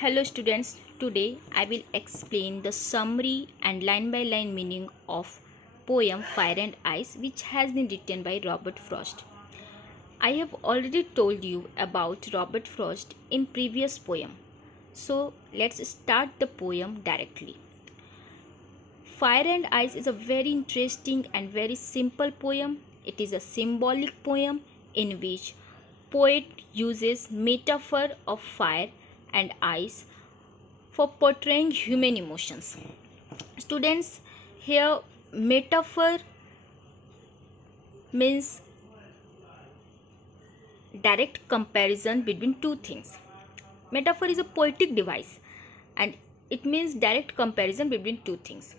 Hello students, today I will explain the summary and line by line meaning of poem Fire and Ice which has been written by Robert Frost. I have already told you about Robert Frost in previous poem. So let's start the poem directly. Fire and Ice is a very interesting and very simple poem. It is a symbolic poem in which poet uses metaphor of fire and ice for portraying human emotions. Students, here metaphor means direct comparison between two things. Metaphor is a poetic device and it means direct comparison between two things.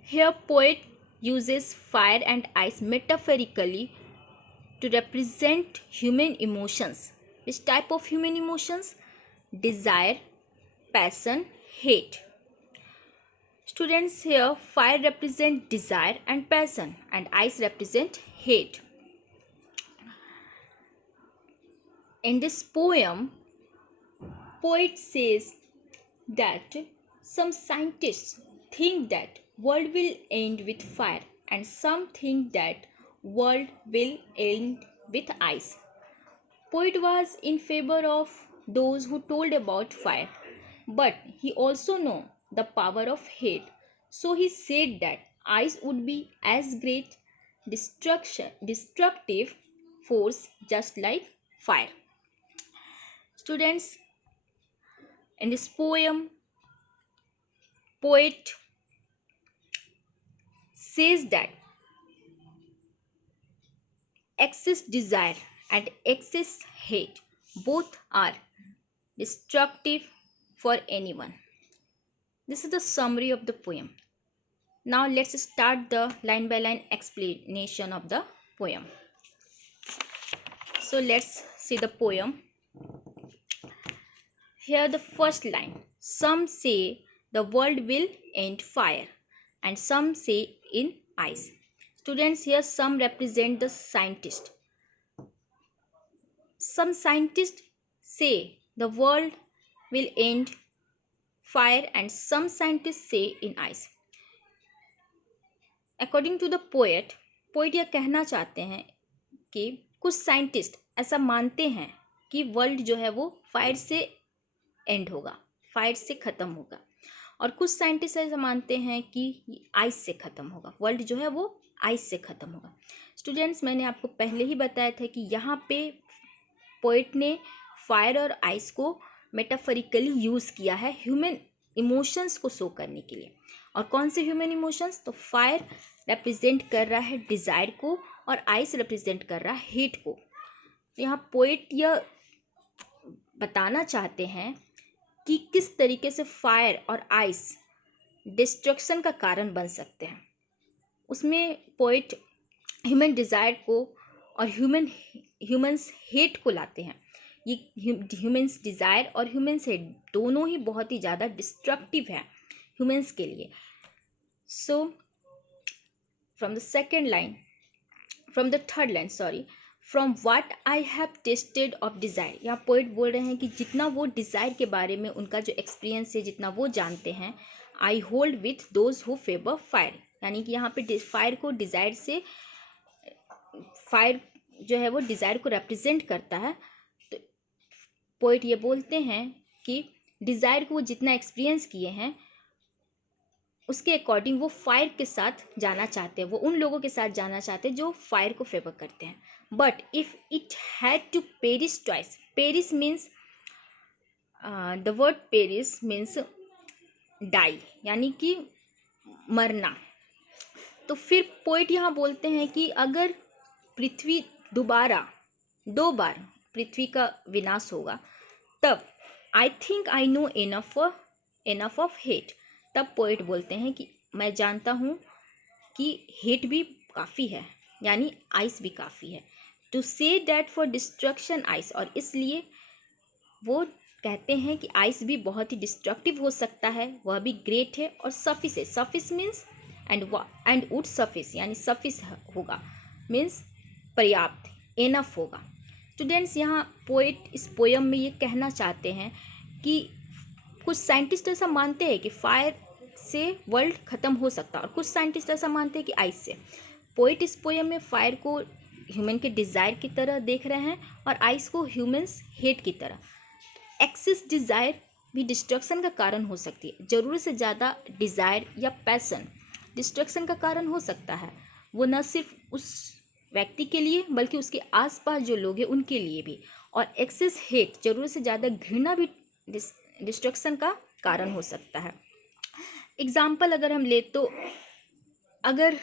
Here poet uses fire and ice metaphorically to represent human emotions. Which type of human emotions? Desire, passion, hate. Students, here fire represent desire and passion and ice represent hate. In this poem, poet says that some scientists think that world will end with fire and some think that world will end with ice. Poet was in favor of those who told about fire, but he also know the power of hate. So he said that ice would be as great destructive force just like fire. Students, in this poem, poet says that excess desire and excess hate both are destructive for anyone. This is the summary of the poem. Now let's start the line by line explanation of the poem. So let's see the poem. Here the first line. Some say the world will end fire and some say in ice. Students, here some represent the scientist. Some scientists say the world will end fire and some scientists say in ice. According to the poet यह कहना चाहते हैं कि कुछ scientist ऐसा मानते हैं कि वर्ल्ड जो है वो फायर से एंड होगा, फायर से ख़त्म होगा, और कुछ साइंटिस्ट ऐसा मानते हैं कि आइस से ख़त्म होगा, वर्ल्ड जो है वो आइस से ख़त्म होगा. स्टूडेंट्स, मैंने आपको पहले ही बताया था कि यहाँ पे पोएट ने फायर और आइस को मेटाफरिकली यूज़ किया है ह्यूमन इमोशंस को शो करने के लिए. और कौन से ह्यूमन इमोशंस? तो फायर रिप्रेजेंट कर रहा है डिज़ायर को और आइस रिप्रेजेंट कर रहा है हेट को. तो यहाँ पोएट यह बताना चाहते हैं कि किस तरीके से फायर और आइस डिस्ट्रक्शन का कारण बन सकते हैं. उसमें पोएट ह्यूमन डिज़ायर को और ह्यूमंस हेट को लाते हैं. ये ह्यूमंस डिज़ायर और ह्यूमंस हेट दोनों ही बहुत ही ज़्यादा डिस्ट्रक्टिव है ह्यूमंस के लिए. So from the third line from what I have tested of desire. यहाँ पोइट बोल रहे हैं कि जितना वो डिज़ायर के बारे में उनका जो एक्सपीरियंस है, जितना वो जानते हैं, I hold with those who favour fire. यानी कि यहाँ पे फायर को डिज़ायर से, फायर जो है वो डिज़ायर को रिप्रेजेंट करता है. तो पोइट ये बोलते हैं कि डिज़ायर को वो जितना एक्सपीरियंस किए हैं उसके अकॉर्डिंग वो फायर के साथ जाना चाहते हैं, वो उन लोगों के साथ जाना चाहते हैं जो फायर को फेवर करते हैं. But if it had to perish twice, perish means the word perish means die, यानी कि मरना. तो फिर पोइट यहाँ बोलते हैं कि अगर पृथ्वी दोबारा 2 बार पृथ्वी का विनाश होगा तब I think I know enough of hate. तब पोइट बोलते हैं कि मैं जानता हूँ कि हेट भी काफ़ी है, यानी आइस भी काफ़ी है. To say that for destruction ice, और इसलिए वो कहते हैं कि आइस भी बहुत ही डिस्ट्रक्टिव हो सकता है, वह भी ग्रेट है और सफिस है. Suffice means and would suffice, यानी सफिस होगा मीन्स पर्याप्त, एनफ होगा. स्टूडेंट्स, यहाँ पोएट इस पोयम में ये कहना चाहते हैं कि कुछ साइंटिस्ट ऐसा मानते हैं कि फायर से वर्ल्ड ख़त्म हो सकता है और कुछ साइंटिस्ट ऐसा मानते हैं कि आइस से। पोइट इस पोएम में फायर को ह्यूमन के डिज़ायर की तरह देख रहे हैं और आइस को ह्यूमंस हेट की तरह। एक्सेस डिज़ायर भी डिस्ट्रक्शन का कारण हो सकती है। ज़रूरत से ज़्यादा डिज़ायर या पैसन डिस्ट्रक्शन का कारण हो सकता है, वो न सिर्फ उस व्यक्ति के लिए बल्कि उसके आसपास जो लोग हैं उनके लिए भी। और एक्सेस हेट, ज़रूरत से ज़्यादा घृणा भी डिस्ट्रक्शन का कारण हो सकता है। एग्जाम्पल अगर हम ले तो अगर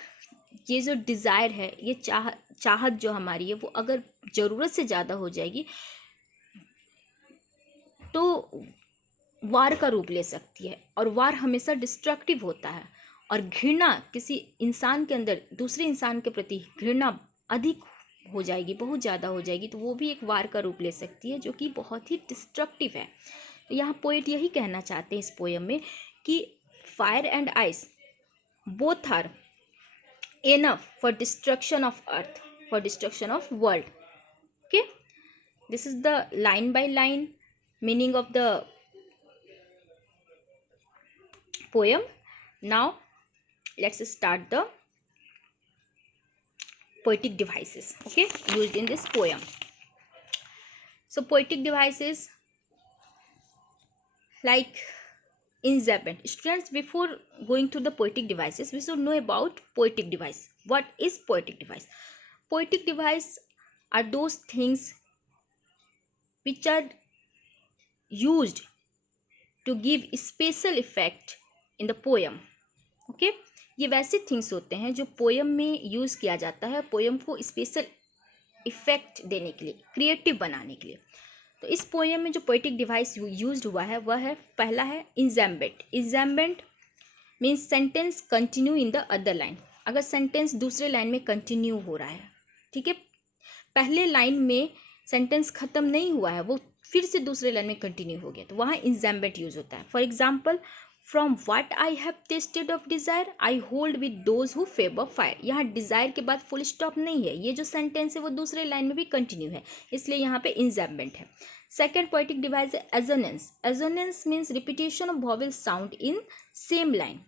ये जो डिज़ायर है, ये चाहत जो हमारी है, वो अगर ज़रूरत से ज़्यादा हो जाएगी तो वार का रूप ले सकती है और वार हमेशा डिस्ट्रक्टिव होता है। और घृणा, किसी इंसान के अंदर दूसरे इंसान के प्रति घृणा अधिक हो जाएगी, बहुत ज़्यादा हो जाएगी, तो वो भी एक वार का रूप ले सकती है जो कि बहुत ही डिस्ट्रक्टिव है। तो यहाँ पोएट यही कहना चाहते हैं इस पोएम में कि fire and ice both are enough for destruction of earth, for destruction of world. Okay, this is the line by line meaning of the poem. Now let's start the poetic devices, okay, used in this poem. So poetic devices like enjambment. Students, before going to the poetic devices, we should know about poetic device. What is poetic device? Poetic device are those things which are used to give special effect in the poem. Okay, ये वैसे things होते हैं जो poem में use किया जाता है poem को स्पेशल इफेक्ट देने के लिए, क्रिएटिव बनाने के लिए। तो इस पोएम में जो पोएटिक डिवाइस यूज्ड हुआ है वह है, पहला है enjambment. Enjambment means sentence continue in the other line. अगर सेंटेंस दूसरे लाइन में कंटिन्यू हो रहा है, ठीक है, पहले लाइन में सेंटेंस खत्म नहीं हुआ है, वो फिर से दूसरे लाइन में कंटिन्यू हो गया, तो वहाँ इंजैम्बेंट यूज होता है। For example, from what I have tested of desire I hold with those who favour fire. यहाँ डिज़ायर के बाद फुल स्टॉप नहीं है, ये जो सेंटेंस है वो दूसरे लाइन में भी कंटिन्यू है, इसलिए यहाँ पे इंजैम्बेंट है। सेकेंड पोएटिक डिवाइस है assonance. Assonance means repetition of vowel sound in same line.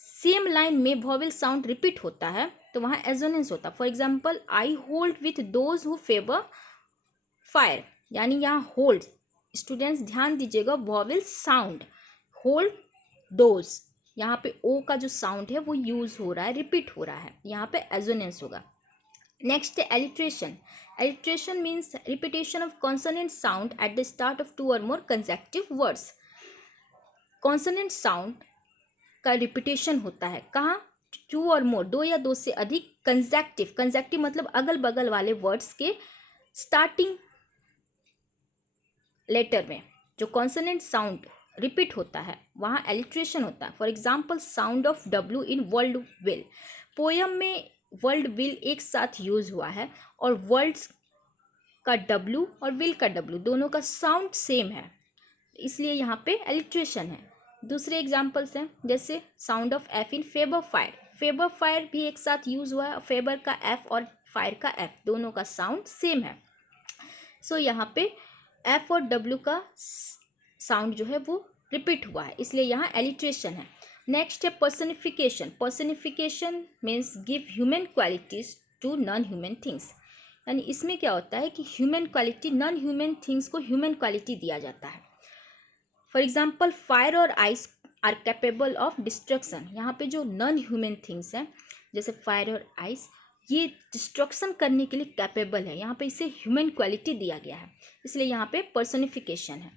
Same line में वॉवेल साउंड रिपीट होता है तो वहाँ एजोनेंस होता है। For example, I hold with those who favour fire, यानी यहाँ होल्ड, स्टूडेंट्स ध्यान दीजिएगा, वॉवेल साउंड, होल्ड दोज, यहाँ पे ओ का जो साउंड है वो यूज हो रहा है, रिपीट हो रहा है, यहाँ पे एजोनेंस होगा। नेक्स्ट है alliteration. Alliteration means repetition of consonant sound at the start of two और more consecutive words. Consonant sound का रिपीटेशन होता है कहाँ, टू और मोर, दो या दो से अधिक, कंसेक्टिव, कंसेक्टिव मतलब अगल बगल वाले वर्ड्स के स्टार्टिंग लेटर में जो कॉन्सोनेंट साउंड रिपीट होता है वहाँ एलिट्रेशन होता है। For example, sound of W in world will. Poem में वर्ल्ड विल एक साथ यूज हुआ है और वर्ल्ड्स का डब्ल्यू और विल का डब्ल्यू दोनों का साउंड सेम है, इसलिए यहाँ पे एलिट्रेशन है। दूसरे एग्जाम्पल्स हैं जैसे sound of F in favour fire. Favour fire भी एक साथ यूज हुआ है, फेबर का एफ और फायर का एफ दोनों का साउंड सेम है, सो यहाँ पे एफ और डब्ल्यू का साउंड जो है वो रिपीट हुआ है, इसलिए यहाँ एलिट्रेशन है। नेक्स्ट है personification. Personification means give human qualities to non human things, यानी इसमें क्या होता है कि human quality, non human things को ह्यूमन क्वालिटी दिया जाता है। फॉर एग्जाम्पल, फायर और ice are capable of destruction. यहाँ पे जो नॉन ह्यूमन थिंग्स हैं जैसे फायर और आइस, ये डिस्ट्रक्शन करने के लिए कैपेबल है, यहाँ पे इसे ह्यूमन क्वालिटी दिया गया है, इसलिए यहाँ पे पर्सनिफिकेशन है।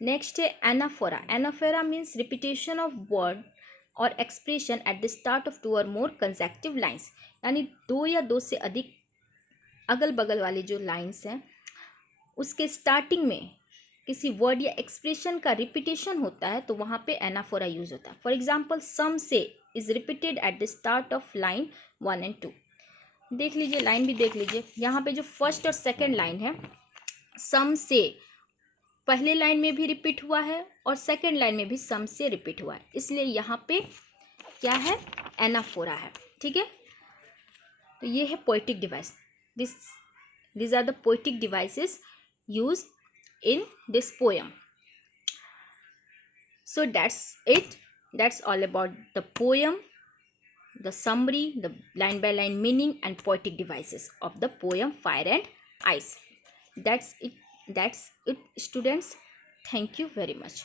नेक्स्ट है anaphora. Anaphora means repetition of word और expression at the start of two और मोर कंसेक्टिव लाइन्स, यानी दो या दो से अधिक अगल बगल वाले जो लाइन्स हैं उसके स्टार्टिंग में किसी वर्ड या एक्सप्रेशन का रिपीटेशन होता है तो वहाँ पे एनाफोरा यूज होता है। फॉर एग्जाम्पल, सम से is repeated eight the start of line 1 and 2। देख लीजिए, लाइन भी देख लीजिए, यहाँ पे जो फर्स्ट और सेकंड लाइन है, सम से पहले लाइन में भी रिपीट हुआ है और सेकंड लाइन में भी सम से रिपीट हुआ है, इसलिए यहाँ पे क्या है, एनाफोरा है, ठीक है। तो ये है poetic device. these are the poetic devices use in this poem. So that's it. That's all about the poem, the summary, the line by line meaning, and poetic devices of the poem Fire and Ice. That's it. That's it, students. Thank you very much.